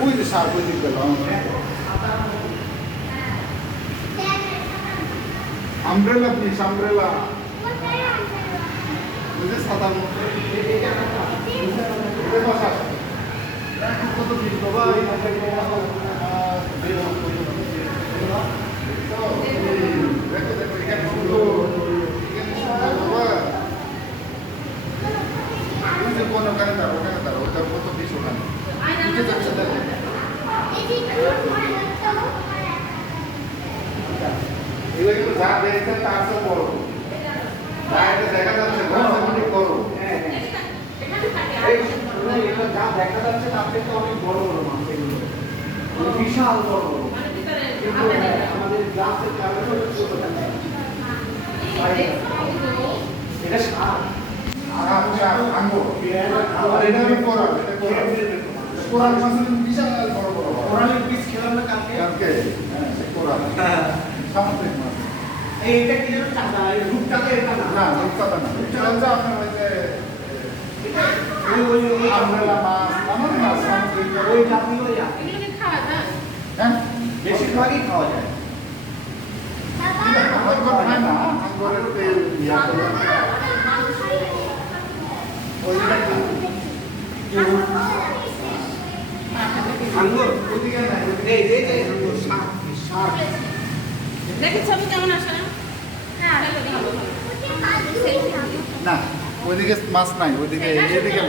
ওই যে সার ওই দিক গেল আমব্রেলা প্লিজ আমব্রেলা ওই যে সাদা কত পিস বাবা দেখো দেখো এখানে সুন্দর ওখানে দাঁড়ো ওটা কত পিস ওখানে উঠে যাচ্ছে দেখো এগুলো কিন্তু যা দেখছে তার চেয়ে বড় যা এটা দেখা যাচ্ছে করো যা দেখা যাচ্ছে তার থেকে অনেক বড় বড় মাছ এগুলো বিশাল বড় বড় আমাদের গ্লাসের কারণে এটা সার আঙ্গুর আর এটা আমি কোরাল এটা কোরাল মাছ বিশাল বড় বড় কোরালের পিস খেলাম না কালকে হ্যাঁ কোরাল সামুদ্রিক মাছ এইটা কি যেন চাঁদা এই রূপটাতে এটা না রূপটাতে না এটা হচ্ছে আপনার ওই যে ওই আমরেলা মাছ আমার মাছ সামুদ্রিক ওই জাতীয় এগুলো খাওয়া যায় হ্যাঁ বেশিরভাগই খাওয়া যায় আঙ্গুর খায় না আঙ্গুরের তেল ইয়া করে আঙ্গুর ওদিকে না এই আঙ্গুর শাক দেখি ছবি কেমন আসে না না ওইদিকে মাছ নাই ওইদিকে এদিকে